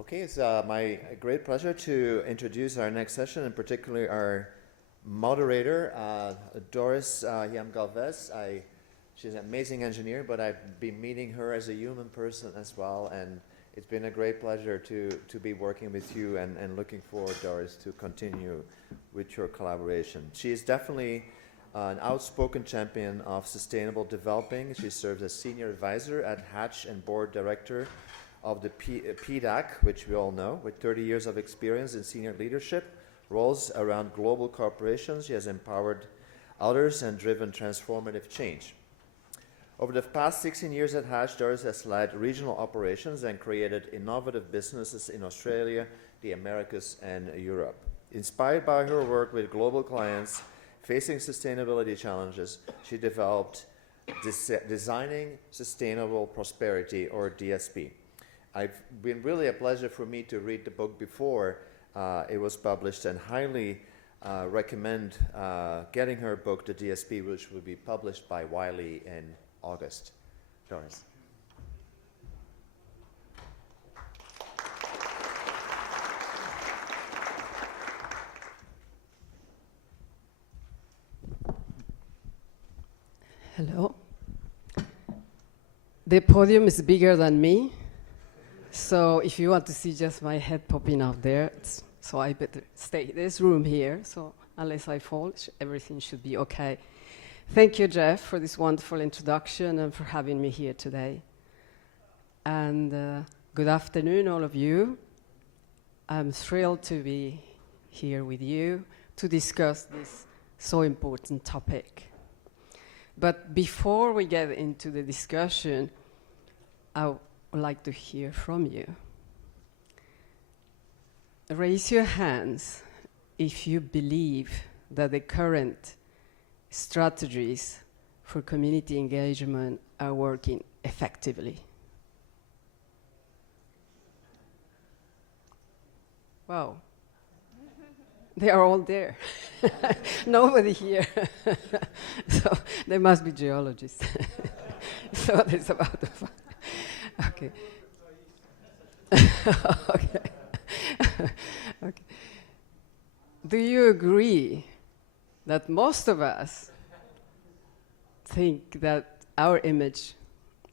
Okay, it's my great pleasure to introduce our next session, and particularly our moderator, Doris Hiam-Galvez. She's an amazing engineer, but I've been meeting her as a human person as well, and it's been a great pleasure to be working with you and looking forward, Doris, to continue with your collaboration. She is definitely an outspoken champion of sustainable developing. She serves as senior advisor at Hatch and board director of the PDAC, which we all know, with 30 years of experience in senior leadership roles around global corporations. She has empowered others and driven transformative change. Over the past 16 years at Hatch, Doris has led regional operations and created innovative businesses in Australia, the Americas, and Europe. Inspired by her work with global clients facing sustainability challenges, she developed Designing Sustainable Prosperity, or DSP. It's been really a pleasure for me to read the book before it was published, and highly recommend getting her book, The DSP, which will be published by Wiley in August. Doris. Hello. The podium is bigger than me. So if you want to see just my head popping out there, so I better stay. There's room here, so unless I fall, everything should be okay. Thank you, Jeff, for this wonderful introduction and for having me here today. And good afternoon, all of you. I'm thrilled to be here with you to discuss this so important topic. But before we get into the discussion, I would like to hear from you. Raise your hands if you believe that the current strategies for community engagement are working effectively. Wow. They are all there. Nobody here. So they must be geologists. So that's about the fun. Okay. Okay. Okay. Do you agree that most of us think that our image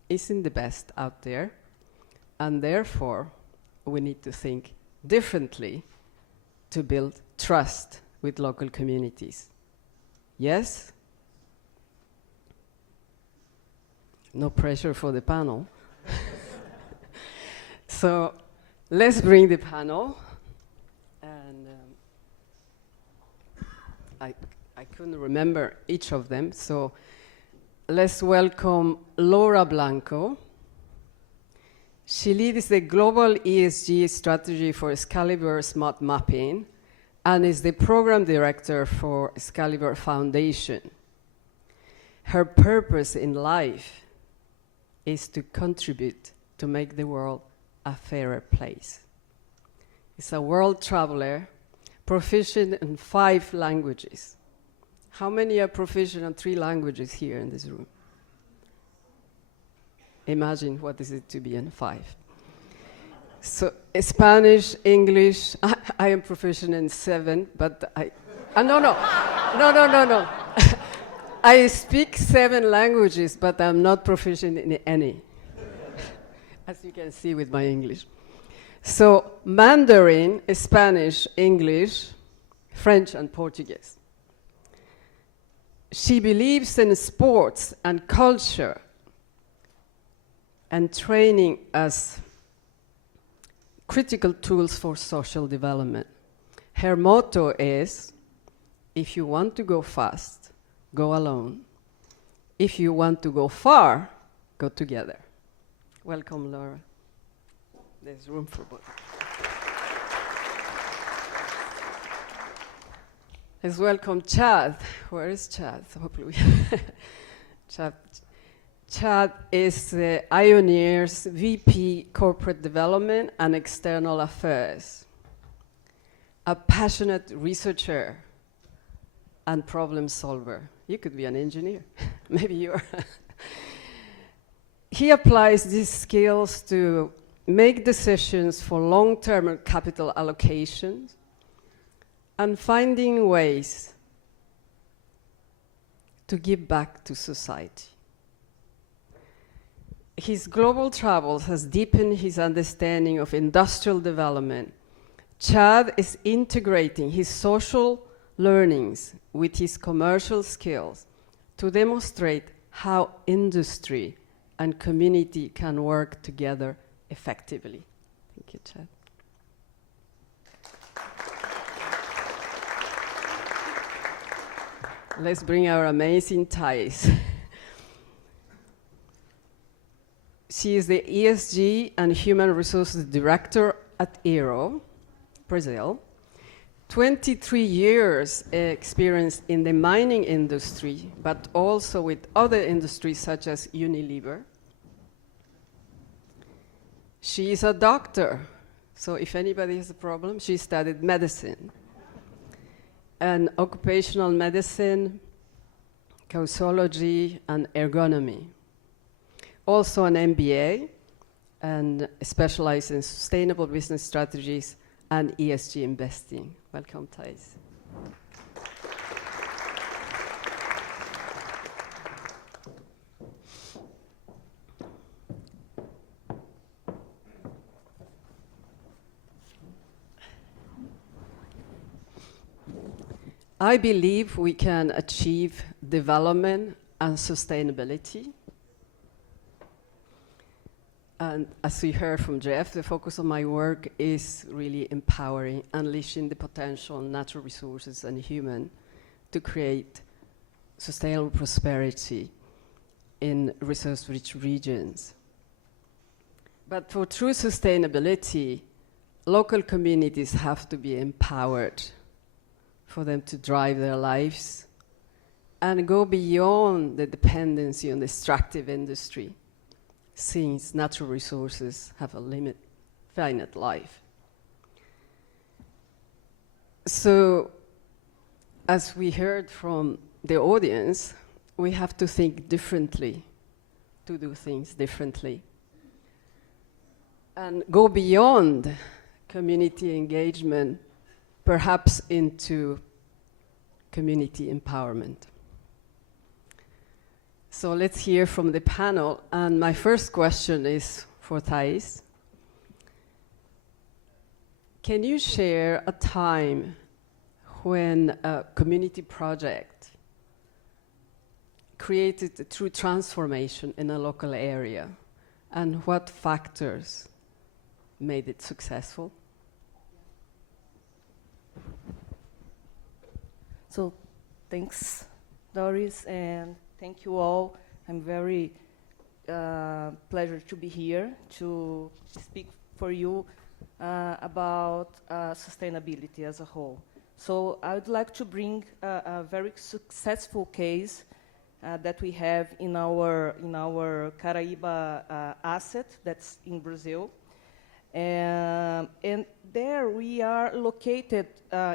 isn't the best out there, and therefore we need to think differently to build trust with local communities? Yes? No pressure for the panel. So let's bring the panel. And I couldn't remember each of them, so let's welcome Laura Blanco. She leads the global ESG strategy for Xcalibur Smart Mapping and is the program director for Xcalibur Foundation. Her purpose in life is to contribute to make the world a fairer place. She's a world traveler, proficient in 5 languages. How many are proficient in 3 languages here in this room? Imagine what is it to be in 5. So Spanish, English, I am proficient in 7, but no. I speak 7 languages, but I'm not proficient in any, as you can see with my English. So Mandarin, Spanish, English, French, and Portuguese. She believes in sports and culture and training as critical tools for social development. Her motto is, if you want to go fast, go alone. If you want to go far, go together. Welcome, Laura. There's room for both. Let's welcome Chad. Where is Chad? Hopefully Chad is Ioneer's VP Corporate Development and External Affairs, a passionate researcher and problem solver. You could be an engineer. Maybe you are. He applies these skills to make decisions for long-term capital allocations, and finding ways to give back to society. His global travels has deepened his understanding of industrial development. Chad is integrating his social learnings with his commercial skills to demonstrate how industry and community can work together effectively. Thank you, Chad. Let's bring our amazing Thais. She is the ESG and Human Resources Director at Aero, Brazil. 23 years experience in the mining industry, but also with other industries such as Unilever. She is a doctor, so if anybody has a problem, she studied medicine and occupational medicine, causology, and ergonomy. Also an MBA and specialized in sustainable business strategies and ESG investing. Welcome, Thais. I believe we can achieve development and sustainability. And as we heard from Jeff, the focus of my work is really empowering, unleashing the potential of natural resources and human to create sustainable prosperity in resource-rich regions. But for true sustainability, local communities have to be empowered for them to drive their lives and go beyond the dependency on the extractive industry, since natural resources have a finite life. So, as we heard from the audience, we have to think differently, to do things differently, and go beyond community engagement, perhaps into community empowerment. So let's hear from the panel. And my first question is for Thais. Can you share a time when a community project created a true transformation in a local area, and what factors made it successful? So thanks, Doris, and thank you all. I'm very pleasure to be here to speak for you about sustainability as a whole. So I would like to bring a very successful case that we have in our Caraíba asset that's in Brazil. And there we are located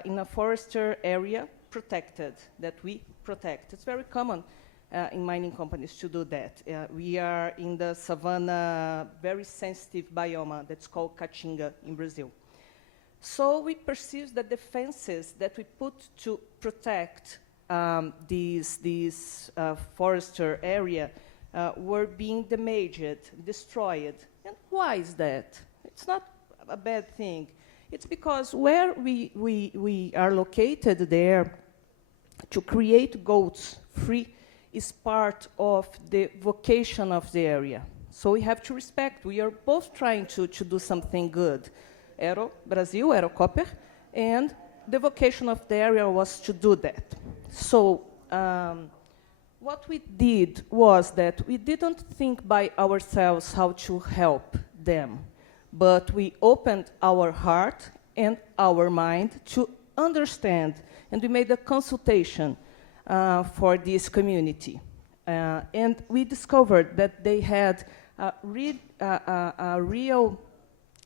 in a forester area protected, that we protect. It's very common in mining companies to do that. We are in the savanna, very sensitive biome that's called Caatinga in Brazil. So we perceive that the fences that we put to protect this forester area were being damaged, destroyed. And why is that? It's not a bad thing. It's because where we are located there, to create goats free is part of the vocation of the area. So we have to respect. We are both trying to do something good. Aero Brasil, Aero Copper, and the vocation of the area was to do that. So what we did was that we didn't think by ourselves how to help them, but we opened our heart and our mind to understand, and we made a consultation for this community. And we discovered that they had a real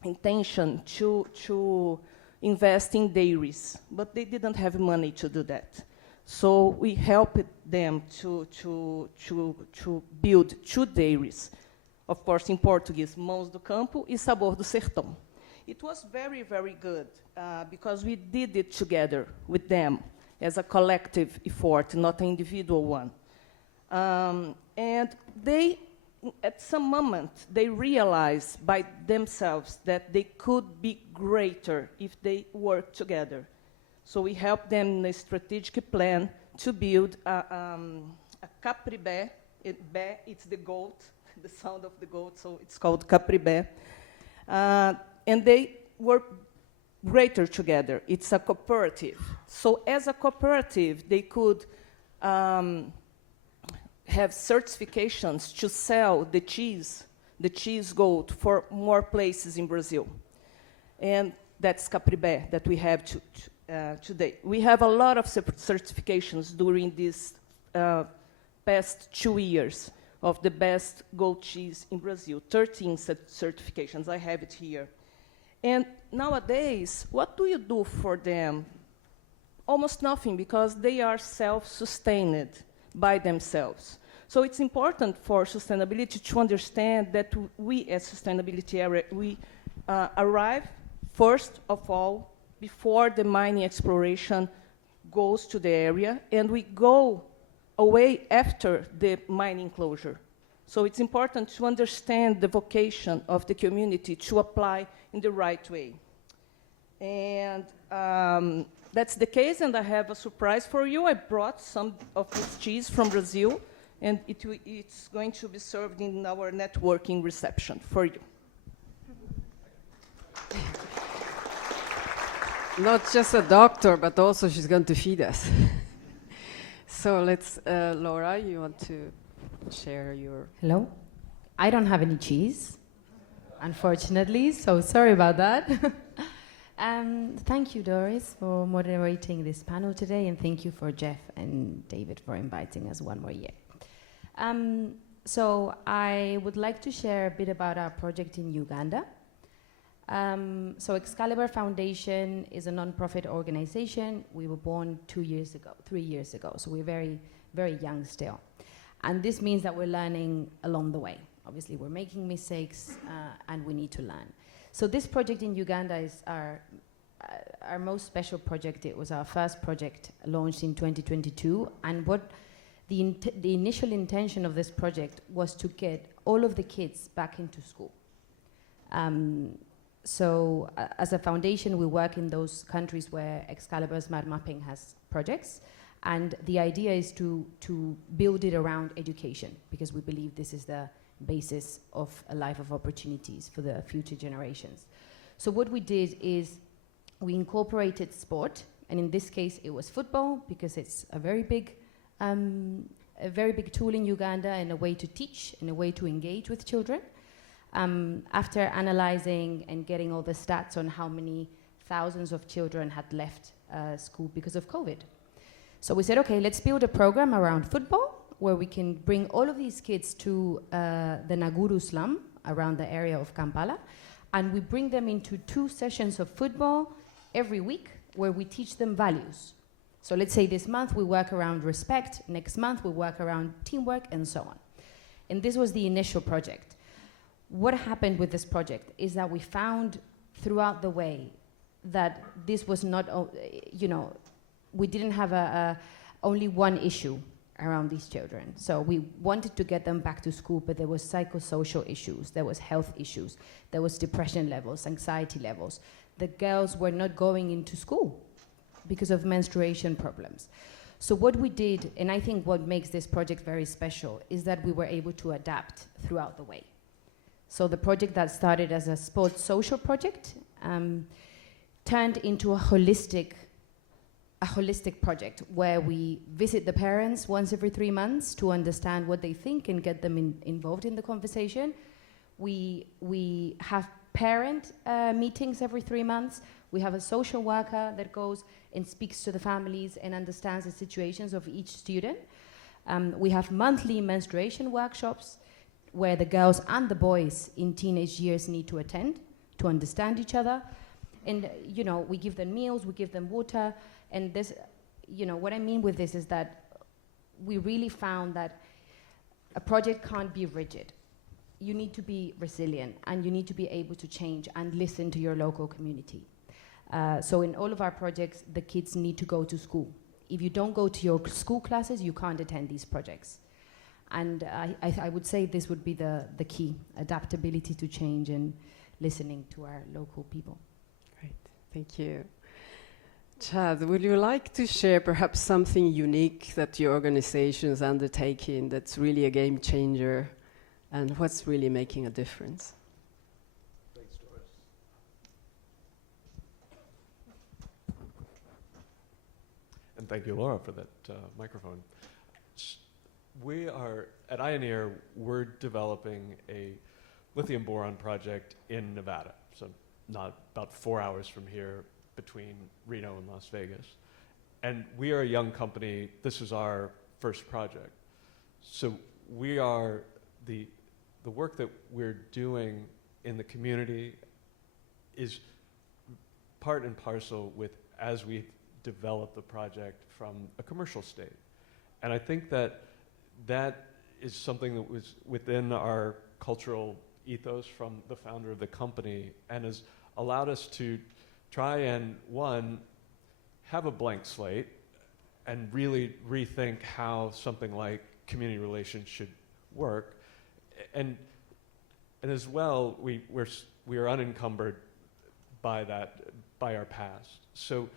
intention to invest in dairies, but they didn't have money to do that. So we helped them to build 2 dairies, of course, in Portuguese, Mãos do Campo e Sabor do Sertão. It was very, very good because we did it together with them as a collective effort, not an individual one. And they, at some moment, they realized by themselves that they could be greater if they worked together. So we helped them in a strategic plan to build a capribé. Bé, it's the goat, the sound of the goat, so it's called capribé. And they work greater together. It's a cooperative. So as a cooperative, they could have certifications to sell the cheese goat for more places in Brazil. And that's capribé that we have today. We have a lot of certifications during these past 2 years of the best goat cheese in Brazil, 13 certifications. I have it here. And nowadays, what do you do for them? Almost nothing, because they are self-sustained by themselves. So it's important for sustainability to understand that we, as sustainability area, we arrive, first of all, before the mining exploration goes to the area, and we go away after the mining closure. So it's important to understand the vocation of the community to apply in the right way. And that's the case, and I have a surprise for you. I brought some of this cheese from Brazil, and it's going to be served in our networking reception for you. Not just a doctor, but also she's going to feed us. So let's, Laura, you want to share your... Hello. I don't have any cheese, unfortunately, so sorry about that. Thank you, Doris, for moderating this panel today, and thank you for Jeff and David for inviting us one more year. So I would like to share a bit about our project in Uganda. So Xcalibur Foundation is a non-profit organization. We were born 3 years ago, so we're very, very young still. And this means that we're learning along the way. Obviously, we're making mistakes, and we need to learn. So this project in Uganda is our most special project. It was our first project launched in 2022, and what the initial intention of this project was to get all of the kids back into school. So as a foundation, we work in those countries where Xcalibur Smart Mapping has projects. And the idea is to build it around education, because we believe this is the basis of a life of opportunities for the future generations. So what we did is we incorporated sport, and in this case it was football, because it's a very big tool in Uganda, and a way to teach and a way to engage with children. After analyzing and getting all the stats on how many thousands of children had left school because of COVID. So we said, okay, let's build a program around football where we can bring all of these kids to the Naguru slum around the area of Kampala, and we bring them into 2 sessions of football every week where we teach them values. So let's say this month we work around respect, next month we work around teamwork, and so on. And this was the initial project. What happened with this project is that we found throughout the way that this was not, we didn't have only one issue around these children. So we wanted to get them back to school, but there was psychosocial issues, there was health issues, there was depression levels, anxiety levels. The girls were not going into school because of menstruation problems. So what we did, and I think what makes this project very special, is that we were able to adapt throughout the way. So the project that started as a sports social project turned into a holistic project where we visit the parents once every 3 months to understand what they think and get them involved in the conversation. We have parent meetings every 3 months. We have a social worker that goes and speaks to the families and understands the situations of each student. We have monthly menstruation workshops where the girls and the boys in teenage years need to attend to understand each other. And, we give them meals, we give them water. And this, what I mean with this is that we really found that a project can't be rigid. you need to be resilient and you need to be able to change and listen to your local community. So in all of our projects, the kids need to go to school. If you don't go to your school classes, you can't attend these projects. And I would say this would be the key, adaptability to change and listening to our local people. Great, thank you. Chad, would you like to share perhaps something unique that your organization is undertaking that's really a game changer and what's really making a difference? Thanks, Doris. And thank you, Laura, for that microphone. We are, at Ioneer, we're developing a lithium boron project in Nevada, so not about 4 hours from here between Reno and Las Vegas. And we are a young company. This is our first project. So we are, the work that we're doing in the community is part and parcel with as we develop the project from a commercial state. And I think that is something that was within our cultural ethos from the founder of the company and has allowed us to try and, one, have a blank slate and really rethink how something like community relations should work. And as well, we are unencumbered by our past. So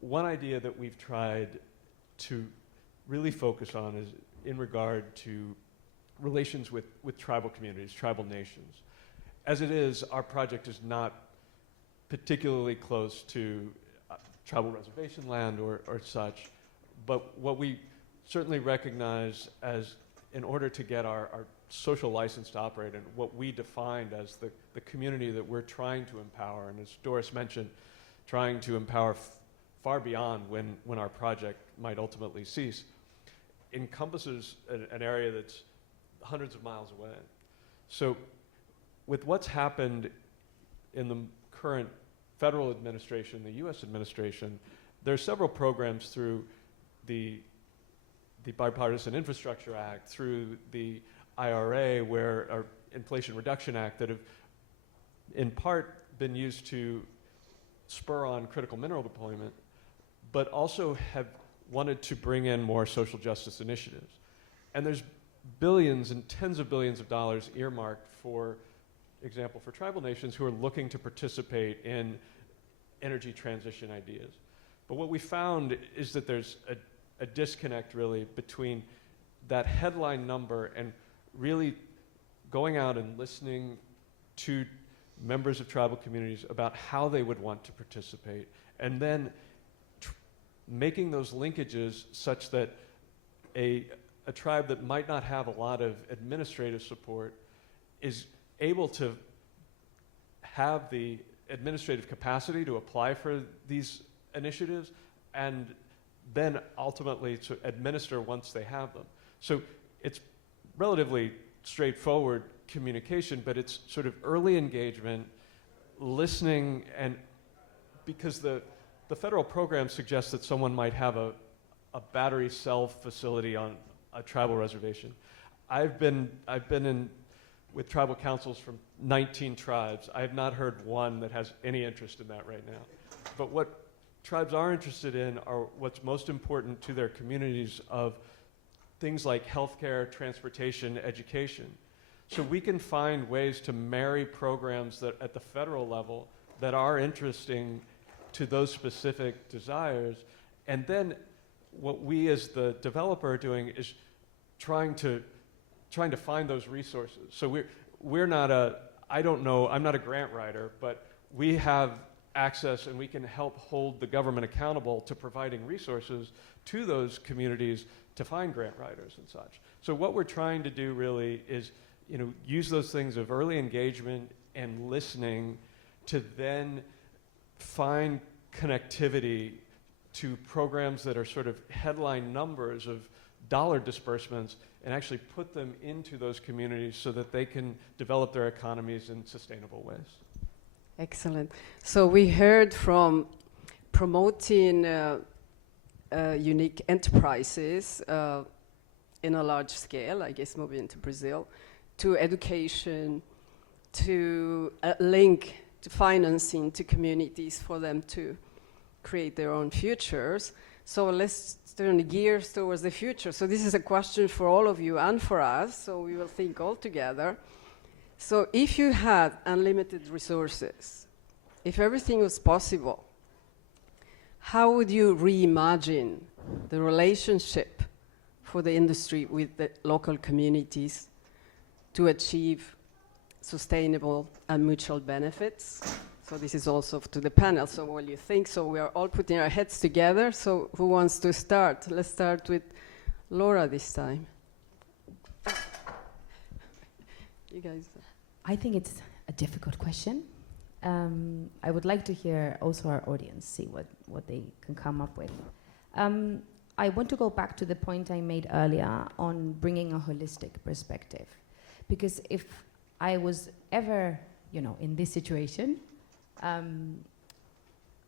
one idea that we've tried to really focus on is in regard to relations with tribal communities, tribal nations. As it is, our project is not particularly close to tribal reservation land or such, but what we certainly recognize as, in order to get our social license to operate and what we defined as the community that we're trying to empower, and as Doris mentioned, trying to empower far beyond when our project might ultimately cease, encompasses an area that's hundreds of miles away. So with what's happened in the current federal administration, the US administration, there are several programs through the Bipartisan Infrastructure Act, through the IRA, or Inflation Reduction Act, that have in part been used to spur on critical mineral deployment, but also have wanted to bring in more social justice initiatives. And there's billions and tens of billions of dollars earmarked, for example, for tribal nations who are looking to participate in energy transition ideas. But what we found is that there's a disconnect really between that headline number and really going out and listening to members of tribal communities about how they would want to participate, and then making those linkages such that a tribe that might not have a lot of administrative support is able to have the administrative capacity to apply for these initiatives and then ultimately to administer once they have them. So it's relatively straightforward communication, but it's sort of early engagement, listening, and because the federal program suggests that someone might have a battery cell facility on a tribal reservation. I've been in with tribal councils from 19 tribes. I have not heard one that has any interest in that right now. But what tribes are interested in are what's most important to their communities of things like healthcare, transportation, education. So we can find ways to marry programs that at the federal level that are interesting to those specific desires. And then what we as the developer are doing is trying to find those resources. So we're not I'm not a grant writer, but we have access and we can help hold the government accountable to providing resources to those communities to find grant writers and such. So what we're trying to do really is, use those things of early engagement and listening to then find connectivity to programs that are sort of headline numbers of dollar disbursements and actually put them into those communities so that they can develop their economies in sustainable ways. Excellent. So we heard from promoting unique enterprises in a large scale, I guess moving into Brazil, to education, to a link to financing to communities for them to create their own futures. So let's turn the gears towards the future. So this is a question for all of you and for us, so we will think all together. So if you had unlimited resources, if everything was possible, how would you reimagine the relationship for the industry with the local communities to achieve sustainable and mutual benefits? So this is also to the panel, so what do you think? So we are all putting our heads together, so who wants to start? Let's start with Laura this time. You guys. I think it's a difficult question. I would like to hear also our audience, see what they can come up with. I want to go back to the point I made earlier on bringing a holistic perspective. Because if I was ever, in this situation,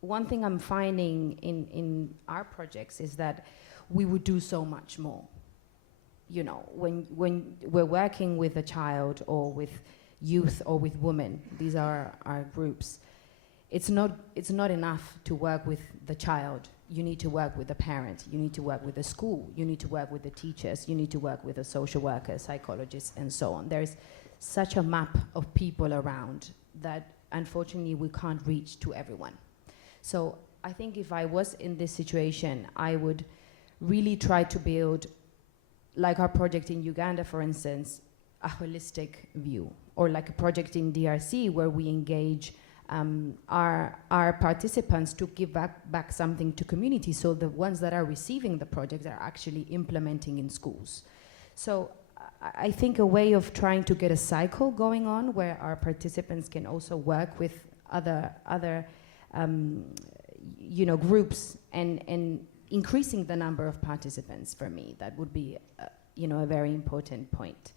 one thing I'm finding in our projects is that we would do so much more. When we're working with a child or with youth or with women, these are our groups, it's not enough to work with the child. You need to work with the parent, you need to work with the school, you need to work with the teachers, you need to work with the social workers, psychologists, and so on. There's such a map of people around that unfortunately we can't reach to everyone. So I think if I was in this situation, I would really try to build, like our project in Uganda, for instance, a holistic view, or like a project in DRC where we engage our participants to give back something to community, so the ones that are receiving the project are actually implementing in schools. So I think a way of trying to get a cycle going on where our participants can also work with other groups and increasing the number of participants, for me, that would be a very important point.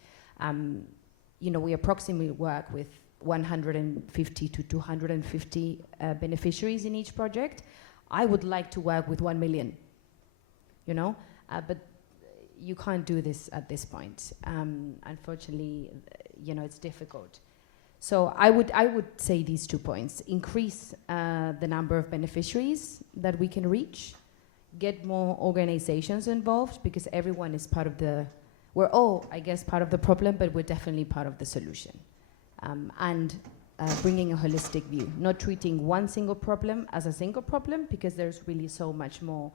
We approximately work with 150 to 250 beneficiaries in each project. I would like to work with 1 million, but you can't do this at this point. Unfortunately, it's difficult. So I would say these 2 points: increase the number of beneficiaries that we can reach, get more organizations involved, because everyone is part of we're all, I guess, part of the problem, but we're definitely part of the solution. And bringing a holistic view, not treating one single problem as a single problem, because there's really so much more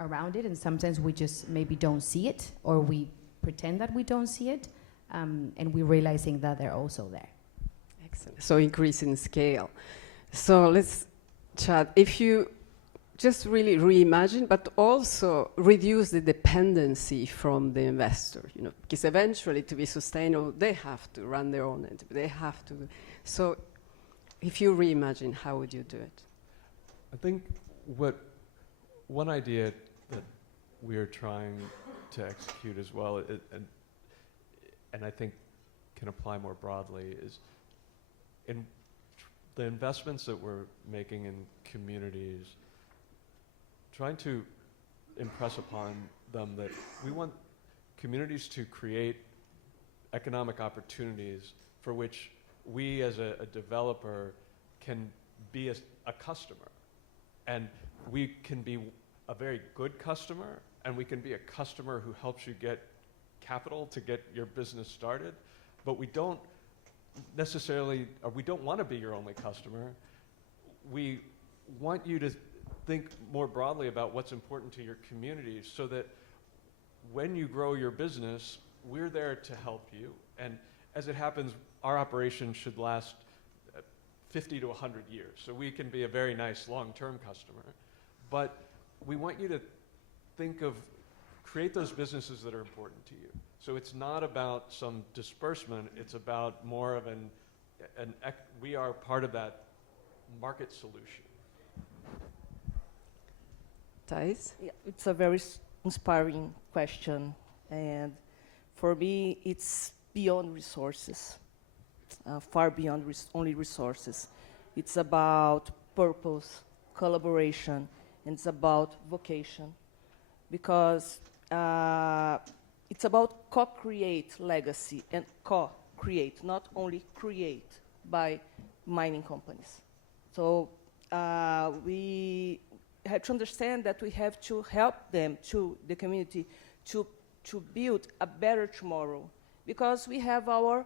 around it, and sometimes we just maybe don't see it, or we pretend that we don't see it, and we're realizing that they're also there. Excellent. So increase in scale. So let's chat. If you just really reimagine, but also reduce the dependency from the investor, because eventually to be sustainable, they have to run their own entity. They have to. So if you reimagine, how would you do it? I think one idea that we are trying to execute as well, and I think can apply more broadly, is in the investments that we're making in communities, trying to impress upon them that we want communities to create economic opportunities for which we as a developer can be a customer. And we can be a very good customer, and we can be a customer who helps you get capital to get your business started, but we don't necessarily, or we don't want to be your only customer. We want you to think more broadly about what's important to your community, so that when you grow your business, we're there to help you. And as it happens, our operation should last 50 to 100 years, so we can be a very nice long-term customer. But we want you to create those businesses that are important to you. So it's not about some disbursement, it's about more of we are part of that market solution. Thais? Yeah, it's a very inspiring question, and for me, it's beyond resources, far beyond only resources. It's about purpose, collaboration, and it's about vocation, because it's about co-create legacy and co-create, not only create by mining companies. So we have to understand that we have to help them, to the community, to build a better tomorrow, because we have our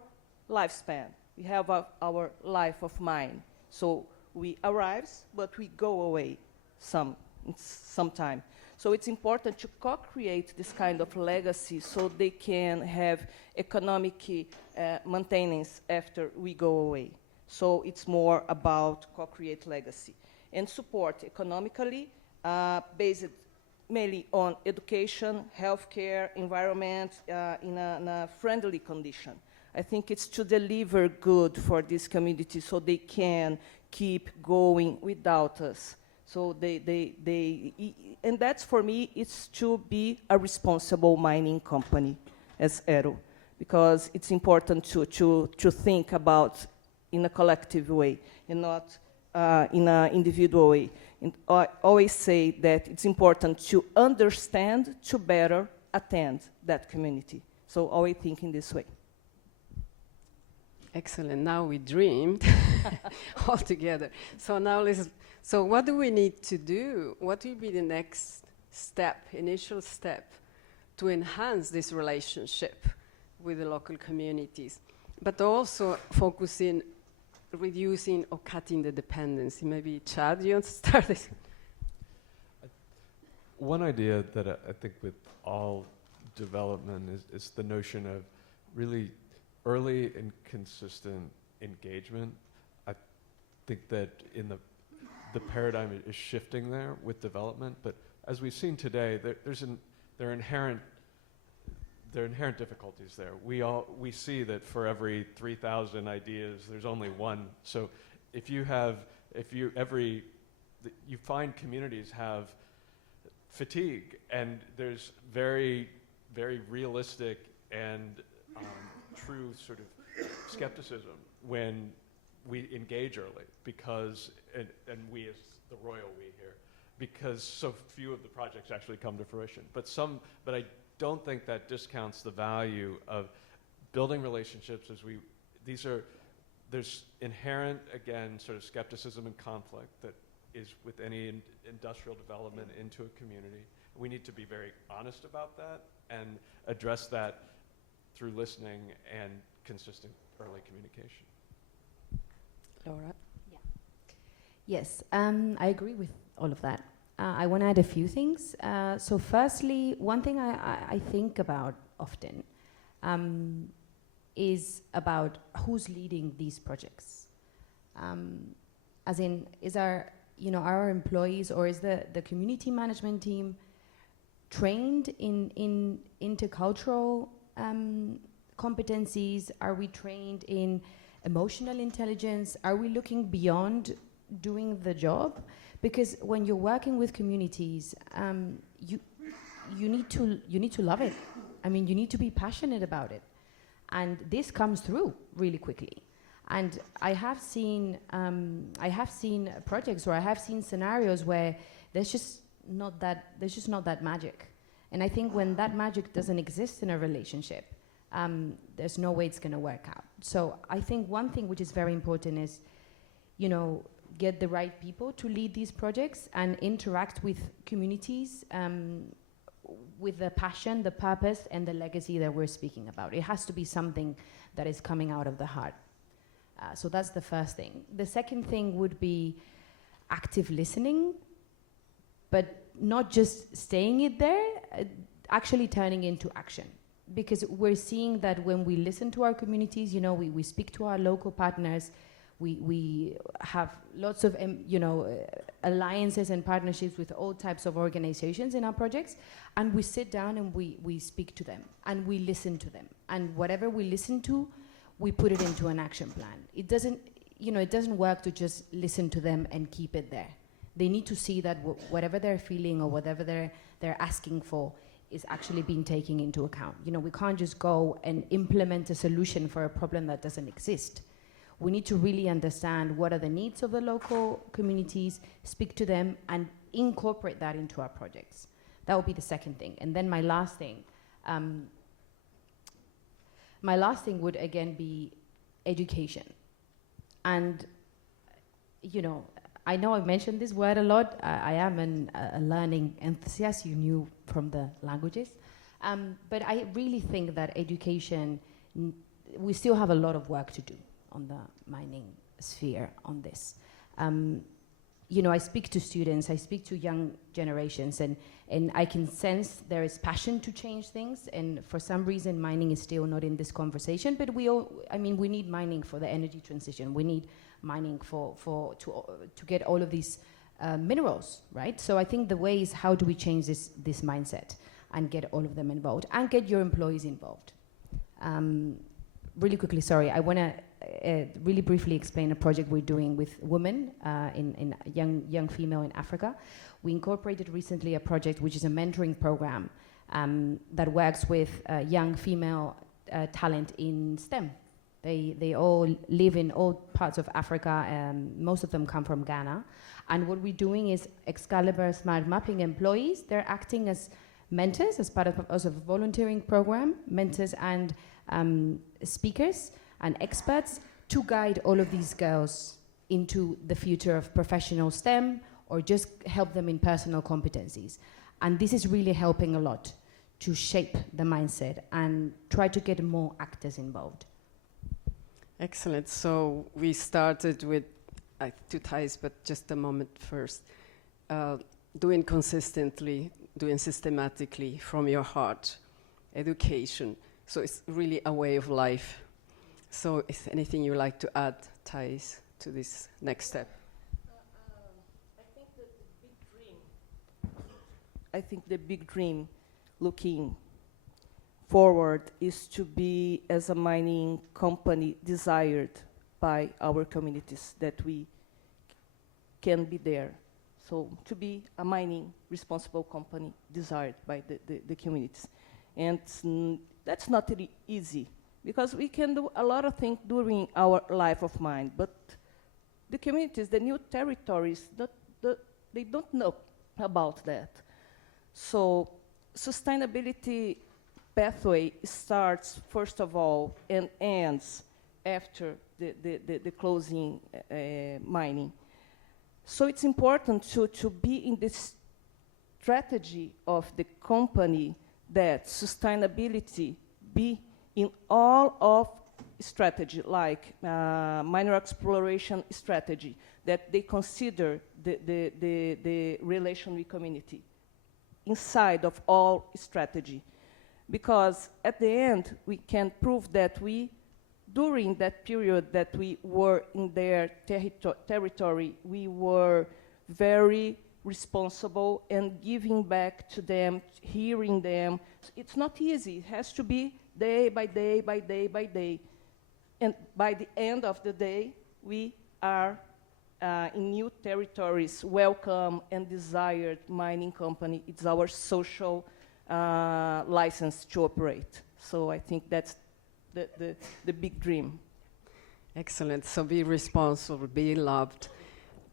lifespan, we have our life of mine. So we arrive, but we go away sometime. So it's important to co-create this kind of legacy so they can have economic maintenance after we go away. So it's more about co-create legacy and support economically, based mainly on education, healthcare, environment, in a friendly condition. I think it's to deliver good for this community so they can keep going without us. So and that's for me, it's to be a responsible mining company as Aero, because it's important to think about in a collective way and not in an individual way. And I always say that it's important to understand to better attend that community. So always think in this way. Excellent. Now we dreamed all together. So now so what do we need to do? What will be the next step, initial step, to enhance this relationship with the local communities, but also focusing, reducing or cutting the dependency? Maybe Chad, you want to start this? One idea that I think with all development is the notion of really early and consistent engagement. I think that in the paradigm is shifting there with development, but as we've seen today, there are inherent difficulties there. We see that for every 3,000 ideas, there's only one. So you find communities have fatigue, and there's very, very realistic and true sort of skepticism when we engage early, because, and we as the royal we here, because so few of the projects actually come to fruition. But I don't think that discounts the value of building relationships there's inherent, again, sort of skepticism and conflict that is with any industrial development into a community. We need to be very honest about that and address that through listening and consistent early communication. Laura? Yeah. Yes, I agree with all of that. I want to add a few things. So firstly, one thing I think about often is about who's leading these projects. As in, is our employees or is the community management team trained in intercultural competencies? Are we trained in emotional intelligence? Are we looking beyond doing the job? Because when you're working with communities, you need to love it. I mean, you need to be passionate about it, and this comes through really quickly. And I have seen projects, or I have seen scenarios where there's just not that magic. And I think when that magic doesn't exist in a relationship, there's no way it's going to work out. So I think one thing which is very important is, get the right people to lead these projects and interact with communities with the passion, the purpose, and the legacy that we're speaking about. It has to be something that is coming out of the heart. So that's the first thing. The second thing would be active listening, but not just staying it there, actually turning into action. Because we're seeing that when we listen to our communities, we speak to our local partners, we have lots of alliances and partnerships with all types of organizations in our projects, and we sit down and we speak to them and we listen to them, and whatever we listen to, we put it into an action plan. It doesn't work to just listen to them and keep it there. They need to see that whatever they're feeling or whatever they're asking for is actually being taken into account. We can't just go and implement a solution for a problem that doesn't exist. We need to really understand what are the needs of the local communities, speak to them, and incorporate that into our projects. That would be the second thing. And then my last thing, My last thing would again be education. And, you know, I know I've mentioned this word a lot. I am a learning enthusiast, you knew from the languages. But I really think that education, we still have a lot of work to do on the mining sphere on this. You know, I speak to students, I speak to young generations, and I can sense there is passion to change things, and for some reason mining is still not in this conversation, but we need mining for the energy transition. We need mining to get all of these minerals, right? So I think the way is, how do we change this mindset and get all of them involved and get your employees involved? Really quickly, sorry, I want to really briefly explain a project we're doing with women in young female in Africa. We incorporated recently a project which is a mentoring program that works with young female talent in STEM. They all live in all parts of Africa. Most of them come from Ghana. And what we're doing is Xcalibur Smart Mapping employees, they're acting as mentors as part of a volunteering program, mentors and speakers and experts to guide all of these girls into the future of professional STEM or just help them in personal competencies. And this is really helping a lot to shape the mindset and try to get more actors involved. Excellent. So we started with two ties, but just a moment first. Doing consistently, doing systematically from your heart, education. So it's really a way of life. So is anything you like to add, Thais, to this next step? I think the big dream looking forward is to be, as a mining company, desired by our communities, that we can be there. So to be a mining responsible company desired by the communities. And that's not really easy, because we can do a lot of things during our life of mine, but the communities, the new territories, they don't know about that. So sustainability pathway starts, first of all, and ends after the closing mining. So it's important to be in this strategy of the company, that sustainability be in all of strategy, like minor exploration strategy, that they consider the relation with community inside of all strategy. Because at the end, we can prove that during that period that we were in their territory, we were very responsible and giving back to them, hearing them. It's not easy. It has to be day by day, by day by day. And by the end of the day, we are in new territories, welcome and desired mining company. It's our social license to operate. So I think that's the big dream. Excellent. So be responsible, be loved.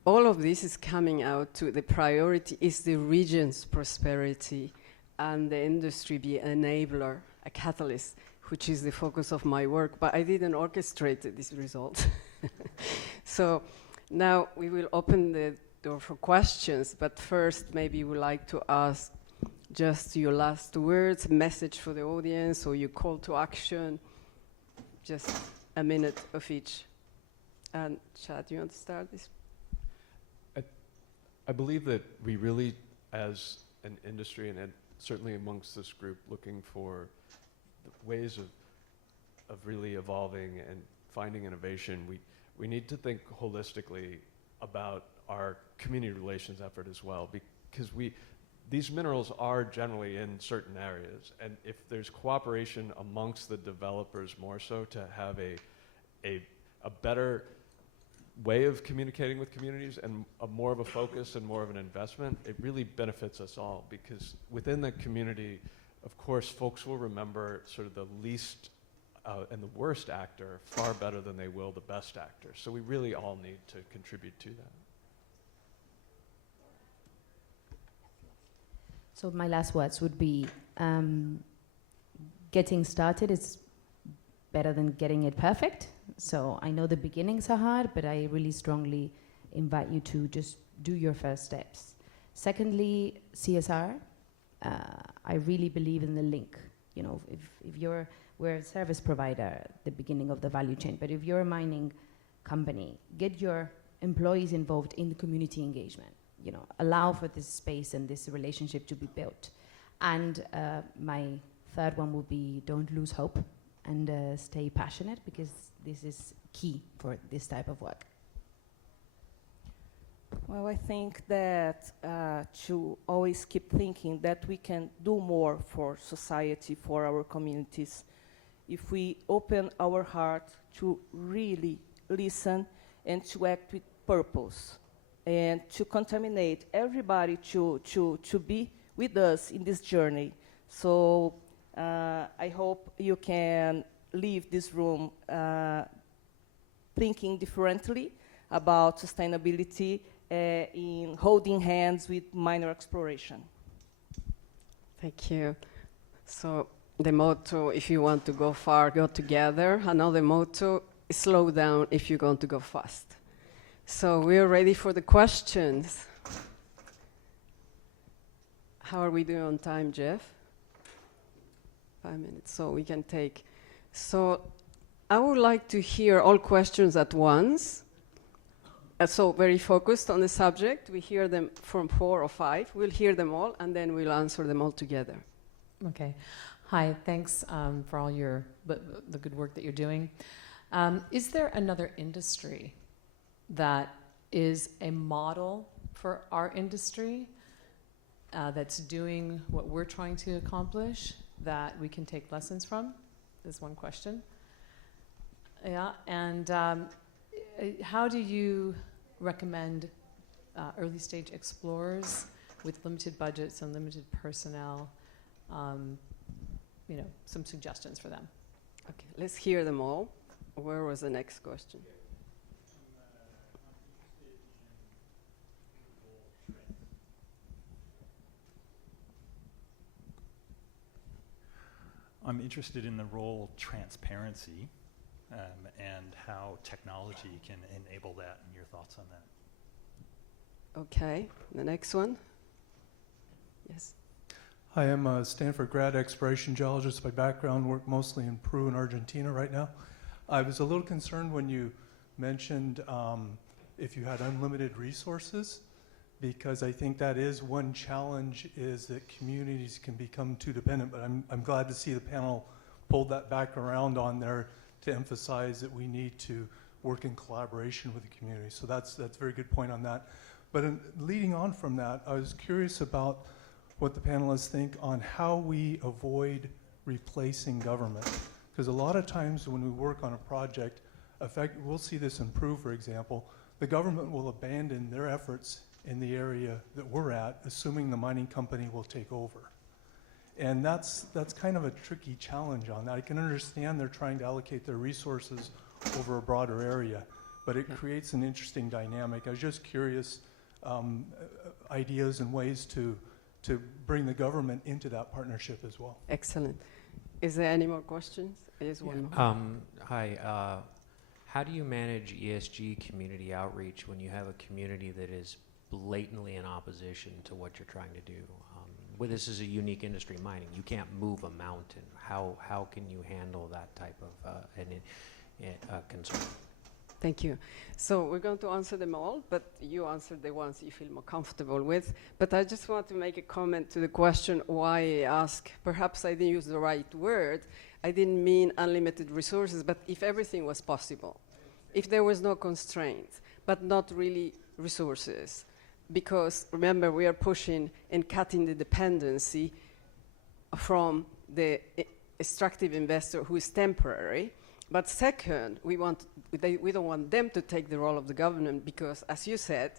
All of this is coming out to the priority is the region's prosperity, and the industry be an enabler, a catalyst, which is the focus of my work. But I didn't orchestrate this result. So now we will open the door for questions, but first maybe we'd like to ask just your last words, message for the audience, or your call to action. Just a minute of each. And Chad, you want to start this? I believe that we really, as an industry, and certainly amongst this group, looking for ways of really evolving and finding innovation, we need to think holistically about our community relations effort as well, because these minerals are generally in certain areas, and if there's cooperation amongst the developers more so to have a better way of communicating with communities and more of a focus and more of an investment, it really benefits us all, because within the community, of course, folks will remember sort of the least and the worst actor far better than they will the best actor. So we really all need to contribute to that. So my last words would be, getting started is better than getting it perfect. So I know the beginnings are hard, but I really strongly invite you to just do your first steps. Secondly, CSR. I really believe in the link. You know, we're a service provider at the beginning of the value chain, but if you're a mining company, get your employees involved in the community engagement. You know, allow for this space and this relationship to be built. And my third one will be don't lose hope and stay passionate, because this is key for this type of work. Well, I think that to always keep thinking that we can do more for society, for our communities, if we open our heart to really listen and to act with purpose, and to contaminate everybody to be with us in this journey. So I hope you can leave this room thinking differently about sustainability in holding hands with minor exploration. Thank you. So the motto, if you want to go far, go together. Another motto, slow down if you're going to go fast. So we're ready for the questions. How are we doing on time, Jeff? 5 minutes, so we can take. So I would like to hear all questions at once. So very focused on the subject. We hear them from 4 or 5. We'll hear them all, and then we'll answer them all together. Okay. Hi, thanks for all the good work that you're doing. Is there another industry that is a model for our industry that's doing what we're trying to accomplish that we can take lessons from? Is one question. Yeah, and how do you recommend early stage explorers with limited budgets and limited personnel, some suggestions for them? Okay, let's hear them all. Where was the next question? I'm interested in the role of transparency and how technology can enable that, and your thoughts on that. Okay, the next one. Yes. Hi, I'm a Stanford grad exploration geologist by background, work mostly in Peru and Argentina right now. I was a little concerned when you mentioned if you had unlimited resources, because I think that is one challenge, is that communities can become too dependent, but I'm glad to see the panel pulled that back around on there to emphasize that we need to work in collaboration with the community. So that's a very good point on that. But leading on from that, I was curious about what the panelists think on how we avoid replacing government. Because a lot of times when we work on a project, we'll see this in Peru, for example, the government will abandon their efforts in the area that we're at, assuming the mining company will take over. And that's kind of a tricky challenge on that. I can understand they're trying to allocate their resources over a broader area, but it creates an interesting dynamic. I was just curious, ideas and ways to bring the government into that partnership as well. Excellent. Is there any more questions? There's one more. Hi. How do you manage ESG community outreach when you have a community that is blatantly in opposition to what you're trying to do? Well, this is a unique industry, mining. You can't move a mountain. How can you handle that type of concern? Thank you. So we're going to answer them all, but you answered the ones you feel more comfortable with. But I just want to make a comment to the question why I ask. Perhaps I didn't use the right word. I didn't mean unlimited resources, but if everything was possible, if there was no constraints, but not really resources. Because remember, we are pushing and cutting the dependency from the extractive investor who is temporary. But second, we don't want them to take the role of the government, because, as you said,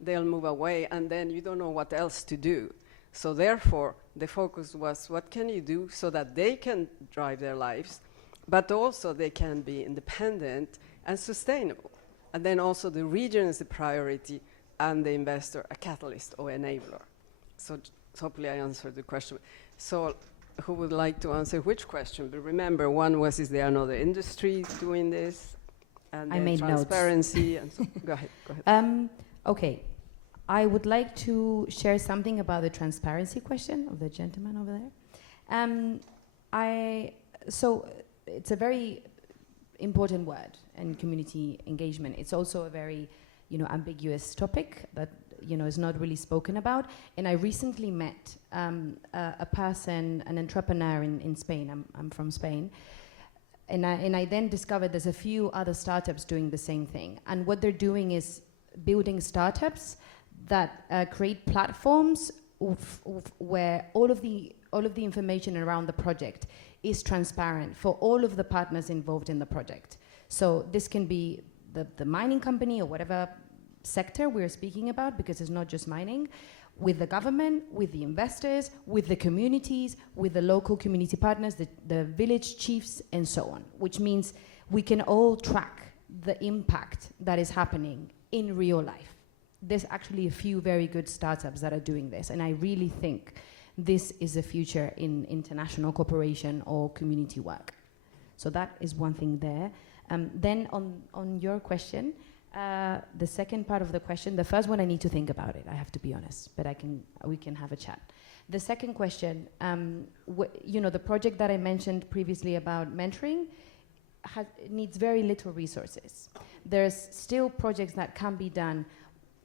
they'll move away and then you don't know what else to do. So therefore, the focus was what can you do so that they can drive their lives, but also they can be independent and sustainable. And then also the region is the priority and the investor a catalyst or enabler. So hopefully I answered the question. So who would like to answer which question? But remember, one was, is there another industry doing this? And I then made notes. transparency and so. Go ahead. Okay. I would like to share something about the transparency question of the gentleman over there. So it's a very important word in community engagement. It's also a very, ambiguous topic that, is not really spoken about. And I recently met a person, an entrepreneur in Spain. I'm from Spain. And I then discovered there's a few other startups doing the same thing. And what they're doing is building startups that create platforms where all of the information around the project is transparent for all of the partners involved in the project. So this can be the mining company or whatever sector we're speaking about, because it's not just mining, with the government, with the investors, with the communities, with the local community partners, the village chiefs, and so on, which means we can all track the impact that is happening in real life. There's actually a few very good startups that are doing this, and I really think this is the future in international cooperation or community work. So that is one thing there. Then on your question, the second part of the question, the first one I need to think about it, I have to be honest, but we can have a chat. The second question, the project that I mentioned previously about mentoring needs very little resources. There's still projects that can be done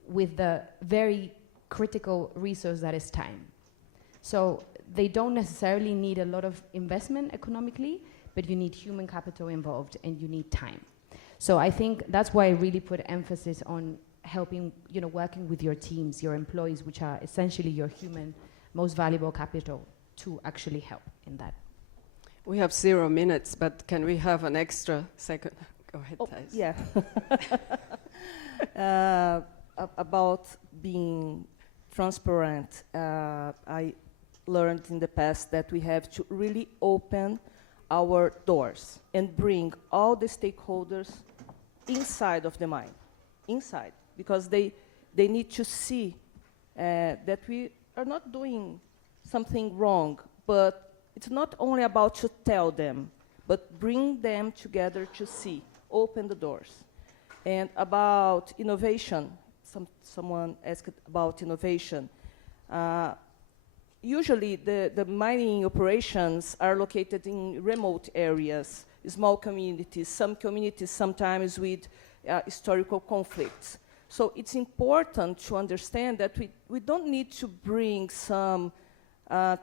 with the very critical resource that is time. So they don't necessarily need a lot of investment economically, but you need human capital involved and you need time. So I think that's why I really put emphasis on helping, working with your teams, your employees, which are essentially your human, most valuable capital, to actually help in that. We have 0 minutes, but can we have an extra second? Go ahead, Thijs. Yeah. About being transparent, I learned in the past that we have to really open our doors and bring all the stakeholders inside of the mine, because they need to see that we are not doing something wrong, but it's not only about to tell them, but bring them together to see, open the doors. And about innovation, someone asked about innovation. Usually the mining operations are located in remote areas, small communities, some communities sometimes with historical conflicts. So it's important to understand that we don't need to bring some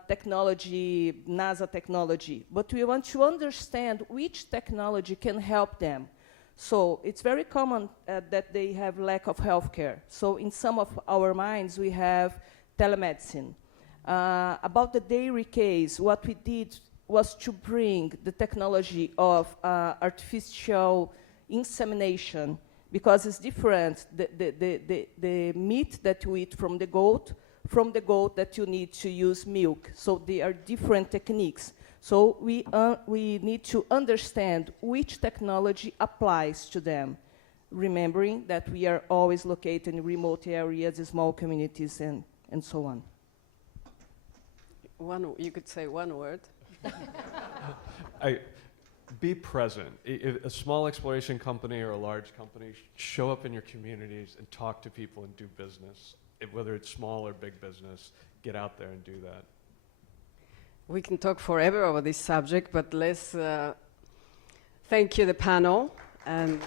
technology, NASA technology, but we want to understand which technology can help them. So it's very common that they have lack of healthcare. So in some of our mines, we have telemedicine. About the dairy case, what we did was to bring the technology of artificial insemination, because it's different, the meat that you eat from the goat that you need to use milk. So they are different techniques. So we need to understand which technology applies to them, remembering that we are always located in remote areas, small communities, and so on. You could say one word. Be present. If a small exploration company or a large company, show up in your communities and talk to people and do business. Whether it's small or big business, get out there and do that. We can talk forever about this subject, but let's thank you, the panel, and